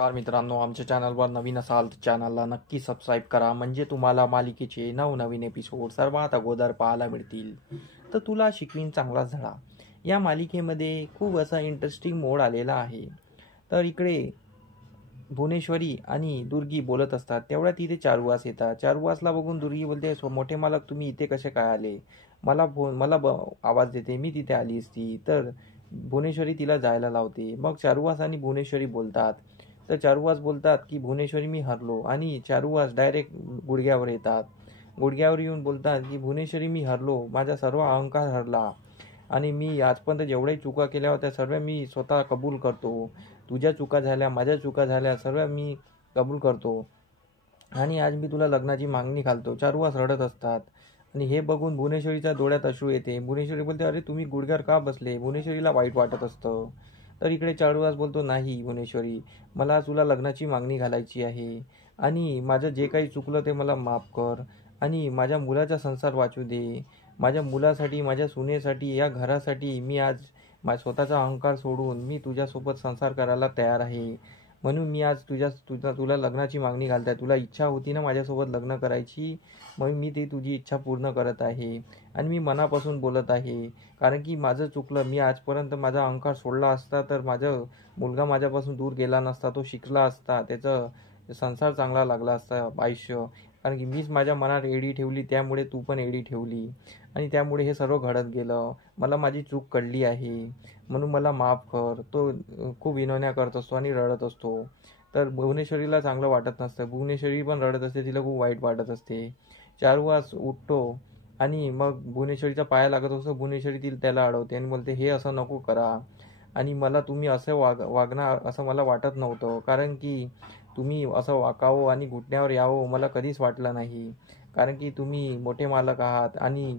नमस्कार मित्रांनो, आमच्या चॅनलवर नवीन असाल तर चॅनलला नक्की सबस्क्राईब करा, म्हणजे तुम्हाला मालिकेचे नवनवीन एपिसोड सर्वात अगोदर पाहायला मिळतील. तर तुला शिकवीन चांगलाच धडा या मालिकेमध्ये खूप असा इंटरेस्टिंग मोड आलेला आहे. तर इकडे भुवनेश्वरी आणि दुर्गी बोलत असतात, तेवढ्या तिथे चारुवास येतात. चारुवासला बघून दुर्गी बोलते, मोठे मालक तुम्ही इथे कसे काय आले? मला आवाज देते, मी तिथे आली असती. तर भुवनेश्वरी तिला जायला लावते. मग चारुवास आणि भुवनेश्वरी बोलतात. तर चारुवास बोलतात की भुवनेश्वरी मी हरलो, आणि चारुवास डायरेक्ट गुडघ्यावर येतात. गुडघ्यावर येऊन बोलतात की भुवनेश्वरी मी हरलो, माझा सर्व अहंकार हरला, आणि मी आजपर्यंत जेवढ्याही चुका केल्या होत्या सर्व मी स्वतः कबूल करतो. तुझ्या चुका झाल्या, माझ्या चुका झाल्या, सर्व मी कबूल करतो, आणि आज मी तुला लग्नाची मागणी घालतो. चारुवास रडत असतात, आणि हे बघून भुवनेश्वरीच्या डोळ्यात अश्रू येते. भुवनेश्वरी बोलते, अरे तुम्ही गुडघ्यावर का बसले? भुवनेश्वरीला वाईट वाटत असतं. तर इकडे चारुवास बोलतो, नाही भुवनेश्वरी, मला तुला लग्नाची मागणी घालायची आहे, आणि माझं जे काही चुकलं ते मला माफ कर, आणि माझ्या मुलाचा संसार वाचू दे. माझ्या मुलासाठी, माझ्या सुनेसाठी, या घरासाठी मी आज माझ्या स्वतःचा अहंकार सोडून मी तुझ्यासोबत संसार करायला तयार आहे. म्हणून मी आज तुला लग्नाची मागणी घालत आहे. तुला इच्छा होती ना माझ्यासोबत लग्न करायची, मग मी ती तुझी इच्छा पूर्ण करत आहे, आणि मी मनापासून बोलत आहे. कारण की माझं चुकलं. मी आजपर्यंत माझा अहंकार सोडला असता तर माझा मुलगा माझ्यापासून दूर गेला नसता, तो शिकला असता, त्याचं संसार चांगला लागला असता आयुष्य. कारण की मीच माझ्या मनात एडी ठेवली, त्यामुळे तू पण एडी ठेवली, आणि त्यामुळे हे सर्व घडत गेलं. मला माझी चूक कळली आहे, म्हणून मला माफ कर. तो खूप विनवण्या करत असतो आणि रडत असतो. तर भुवनेश्वरीला चांगलं वाटत नसतं. भुवनेश्वरी पण रडत असते, तिला खूप वाईट वाटत असते. चारुवास उठतो आणि मग भुवनेश्वरीच्या पाया लागत असतो. भुवनेश्वरी त्याला अडवते आणि बोलते, हे असं नको करा, आणि मला तुम्ही असं वागणार असं मला वाटत नव्हतं. कारण की तुम्ही असं वाकावं आणि घुटण्यावर यावं मला कधीच वाटलं नाही. कारण की तुम्ही मोठे मालक आहात, आणि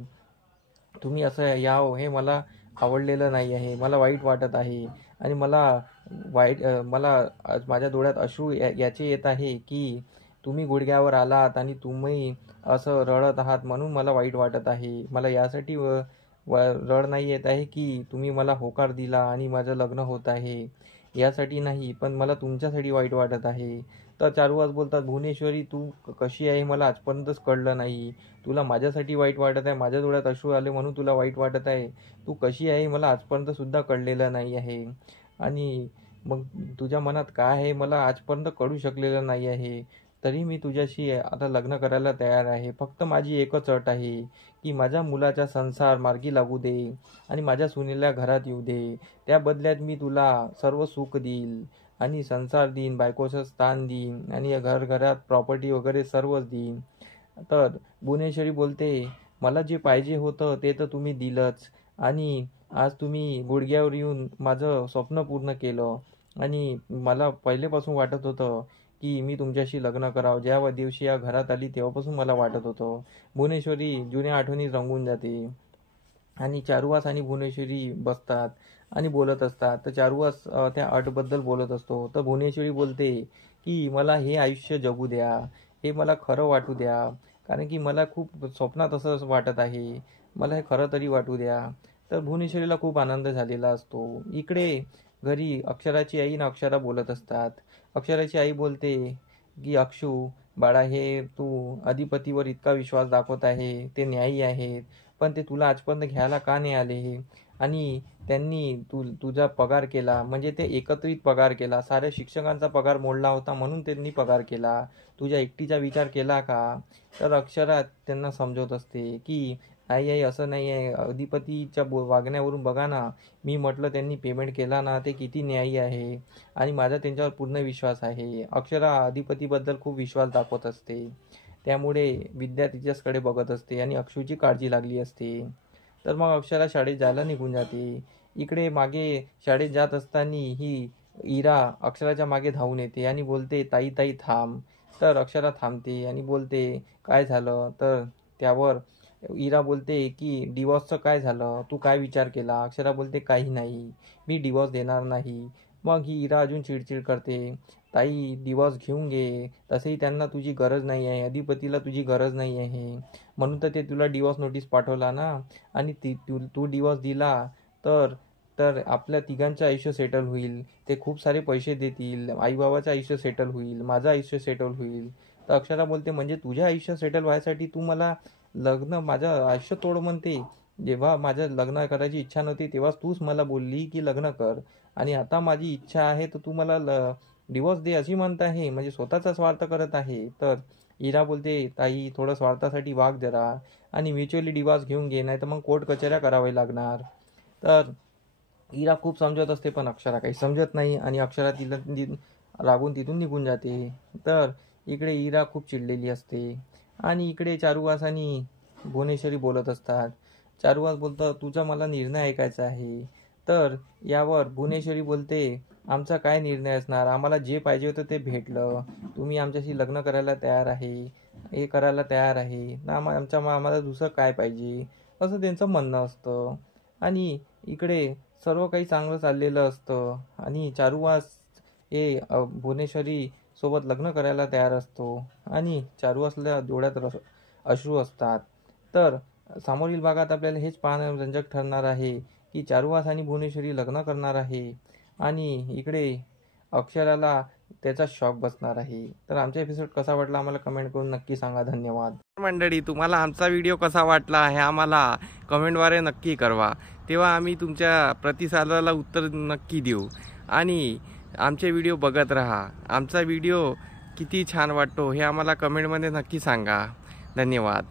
तुम्ही असं यावं हे मला आवडलेलं नाही आहे. मला वाईट वाटत आहे, आणि मला आज माझ्या डोळ्यात अश्रू याचे येत आहे की तुम्ही गुडघ्यावर आलात आणि तुम्ही असं रडत आहात, म्हणून मला वाईट वाटत आहे. मला यासाठी रड नाही येत आहे की तुम्ही मला होकार दिला आणि माझं लग्न होत आहे, यासाठी नाही, पण मला तुमच्यासाठी वाईट वाटत आहे. तर चारुवास बोलतात, भुवनेश्वरी तू कशी आहे मला आजपर्यंतच कळलं नाही. तुला माझ्यासाठी वाईट वाटत आहे, माझ्या डोळ्यात अश्रू आले म्हणून तुला वाईट वाटत आहे. तू कशी आहे मला आजपर्यंत सुद्धा कळलेलं नाही आहे, आणि मग तुझ्या मनात काय आहे मला आजपर्यंत कळू शकलेलं नाही आहे. तरी मी तुझ्याशी आता लग्न करायला तयार आहे. फक्त माझी एकच अट आहे की माझ्या मुलाचा संसार मार्गी लागू दे, आणि माझ्या सुनेला घरात येऊ दे. त्या बदल्यात मी तुला सर्व सुख देईल, आणि संसार देईन, बायकोचं स्थान देईन, आणि घरात प्रॉपर्टी वगैरे सर्वच देईन. तर भुवनेश्वरी बोलते, मला जे पाहिजे होतं ते तर तुम्ही दिलंच, आणि आज तुम्ही गुडघ्यावर येऊन माझं स्वप्न पूर्ण केलं. आणि मला पहिलेपासून वाटत होतं की मी तुमच्याशी लग्न करावं. ज्या दिवशी या घरात आली तेव्हापासून मला वाटत होतं. भुवनेश्वरी जुन्या आठवणी रंगून जाते, आणि चारुवास आणि भुवनेश्वरी बसतात आणि बोलत असतात. तर चारुवास त्या अटबद्दल बोलत असतो. तर भुवनेश्वरी बोलते की मला हे आयुष्य जगू द्या, हे मला खरं वाटू द्या, कारण की मला खूप स्वप्नात असं वाटत आहे, मला हे खरं तरी वाटू द्या. तर भुवनेश्वरीला खूप आनंद झालेला असतो. इकडे घरी अक्षराची आई आणि अक्षरा बोलत असतात. अक्षराची आई बोलते की अक्षू बाळा, हे तू अधिपतीवर इतका विश्वास दाखवत आहे, ते न्यायी आहेत, पण ते तुला आजपर्यंत घ्यायला का नाही आले? आणि त्यांनी तुझा पगार केला, म्हणजे ते एकत्रित पगार केला, साऱ्या शिक्षकांचा पगार मोडला होता म्हणून त्यांनी पगार केला, तुझ्या एकटीचा विचार केला का? तर अक्षरा त्यांना समजवत असते की आई आई असं नाही आहे, अधिपतीच्या वागण्यावरून बघा ना, मी म्हटलं त्यांनी पेमेंट केला ना, ते किती न्यायी आहे, आणि माझा त्यांच्यावर पूर्ण विश्वास आहे. अक्षरा अधिपतीबद्दल खूप विश्वास दाखवत असते, त्यामुळे विद्या तिच्याचकडे बघत असते आणि अक्षूची काळजी लागली असते. तर मग अक्षरा शाळेत जायला निघून जाते. इकडे मागे शाळेत जात असताना ही इरा अक्षराच्या मागे धावून येते आणि बोलते, ताई ताई थांब. तर अक्षरा थांबते आणि बोलते, काय झालं? तर त्यावर इरा बोलते की डिवॉर्सचं काय झालं, तू काय विचार केला? अक्षरा बोलते, काही नाही, मी डिवॉर्स देणार नाही. मग ही इरा अजून चिडचिड करते, ताई डिवॉर्स घेऊन घे, तसेही त्यांना तुझी गरज नाही आहे, अधिपतीला तुझी गरज नाही आहे, म्हणून तर ते तुला डिवॉर्स नोटीस पाठवला ना, आणि तू डिवॉर्स दिला तर तर आपल्या तिघांचं आयुष्य सेटल होईल, ते खूप सारे पैसे देतील, आईबाबाचं आयुष्य सेटल होईल, माझं आयुष्य सेटल होईल. तर अक्षरा बोलते म्हणजे तुझ्या आयुष्य सेटल व्हायसाठी तू मला माझं आयुष्य तोड म्हणते. जेव्हा माझं लग्न करायची इच्छा नव्हती तेव्हाच तूच मला बोलली की लग्न कर, आणि आता माझी इच्छा आहे तर तू मला डिवोर्स दे अशी म्हणत आहे, म्हणजे स्वतःचा स्वार्थ करत आहे. तर इरा बोलते ताई थोडं स्वार्थासाठी वाग जरा, आणि म्युच्युअली डिवोर्स घेऊन घे, नाही तर मग कोर्ट कचऱ्या करावे लागणार. तर इरा खूप समजत असते पण अक्षरा काही समजत नाही, आणि अक्षरा तिला रागून तिथून निघून जाते. तर इकडे इरा खूप चिडलेली असते, आणि इकडे चारुवास आणि भुवनेश्वरी बोलत असतात. चारुवास बोलतं तुझा मला निर्णय ऐकायचा आहे. तर यावर भुवनेश्वरी बोलते आमचा काय निर्णय असणार, आम्हाला जे पाहिजे होतं ते भेटलं, तुम्ही आमच्याशी लग्न करायला तयार आहे, हे करायला तयार आहे ना, आम्हाला दुसरं काय पाहिजे, असं त्यांचं म्हणणं असतं. आणि इकडे सर्व काही चांगलं चाललेलं असतं, आणि चारुवास हे भुवनेश्वरी सोबत लग्न करायला तयार असतो, आणि चारुवासला डोळ्यात अश्रू असतात. तर समोरील भागात आपल्याला हेच पाहणं रंजक ठरणार आहे की चारुवास आणि भुवनेश्वरी लग्न करणार आहे, आणि इकडे अक्षराला त्याचा शॉक बसणार आहे. तर आमचा एपिसोड कसा वाटला आम्हाला कमेंट करून नक्की सांगा. धन्यवाद मंडळी. तुम्हाला आमचा व्हिडिओ कसा वाटला हे आम्हाला कमेंटद्वारे नक्की कळवा, तेव्हा आम्ही तुमच्या प्रतिसादाला उत्तर नक्की देऊ. आणि आमचे व्हिडिओ बघत राहा. आमचा व्हिडिओ किती छान वाटतो हे आम्हाला कमेंटमध्ये नक्की सांगा. धन्यवाद.